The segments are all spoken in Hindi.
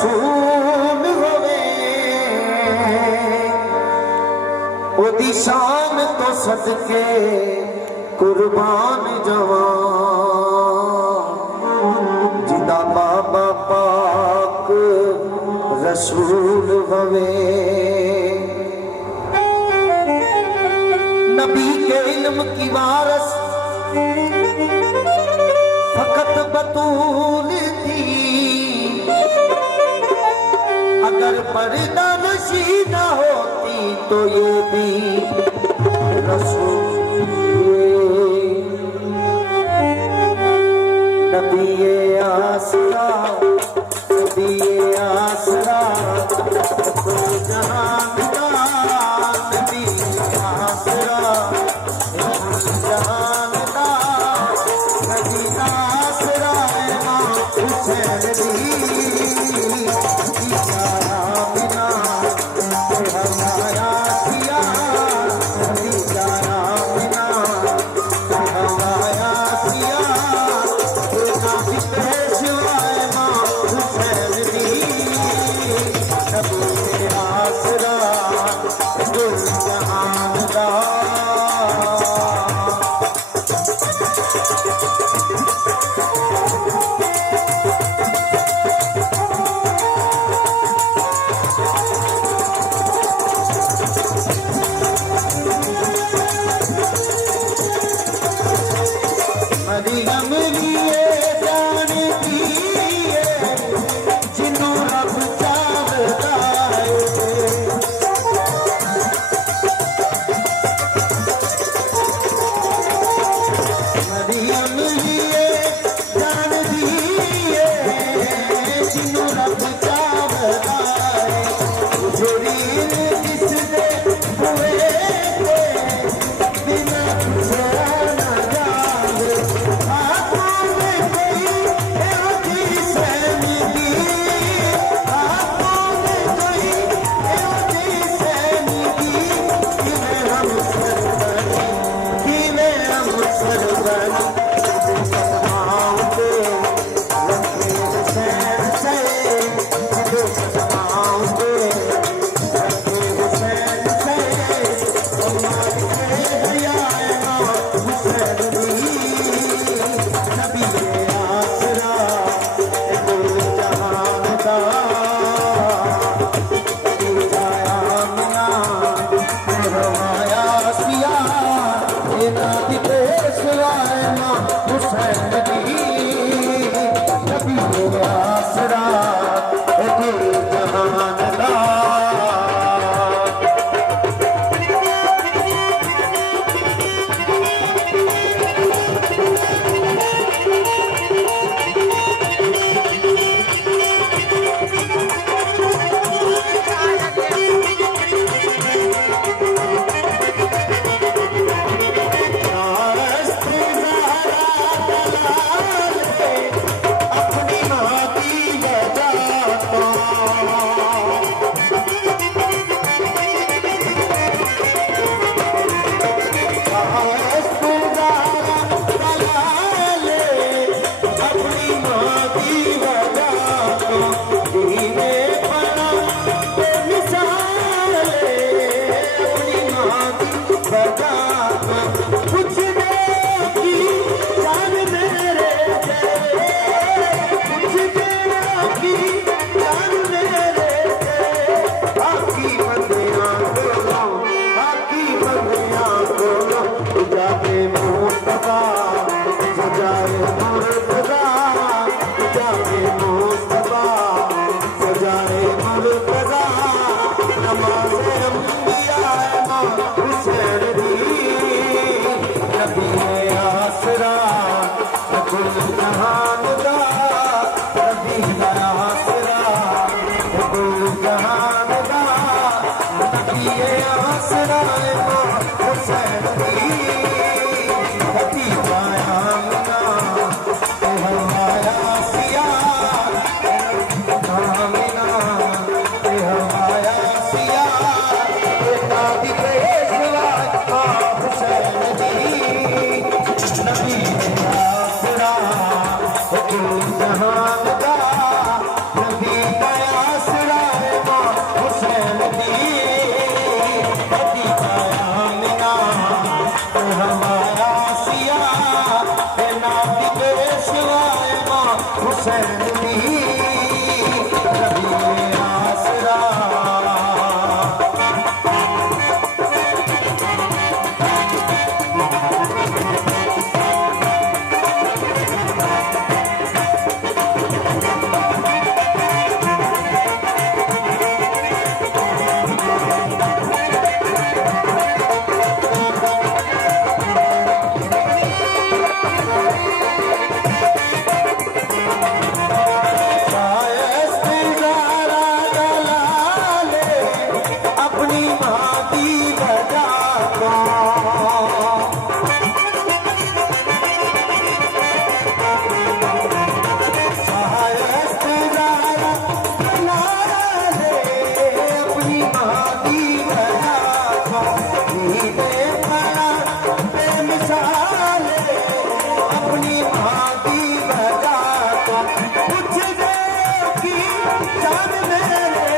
रसूल होवे ओदी शान तो सदके कुर्बान जवान जिदा बाबा पाक रसूल होवे नबी के इल्म की वारस फकत बतूल थी अगर पर्दा नशी न होती तो ये भी रसूल नबी आसरा जहान का नबी आसरा जहान का नबी आसरा हुसैन जहान का नबी दया हुसैन दी नबी आसरा अपनी माँ की वजह को अपनी माँ की वजह को मिसाल अपनी माँ की वजह को कुछ की जान मेरे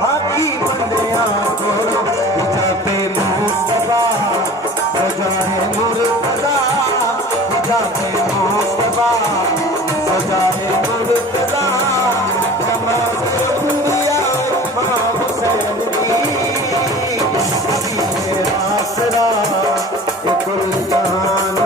बाकी बंदिया बोलो जाते मुस्तफा सजाए मुर्तजा जाते मुस्तफा सजाए मुर्तजा नमाज दुनिया मां हुसैन की अभी आसरा कुल जहान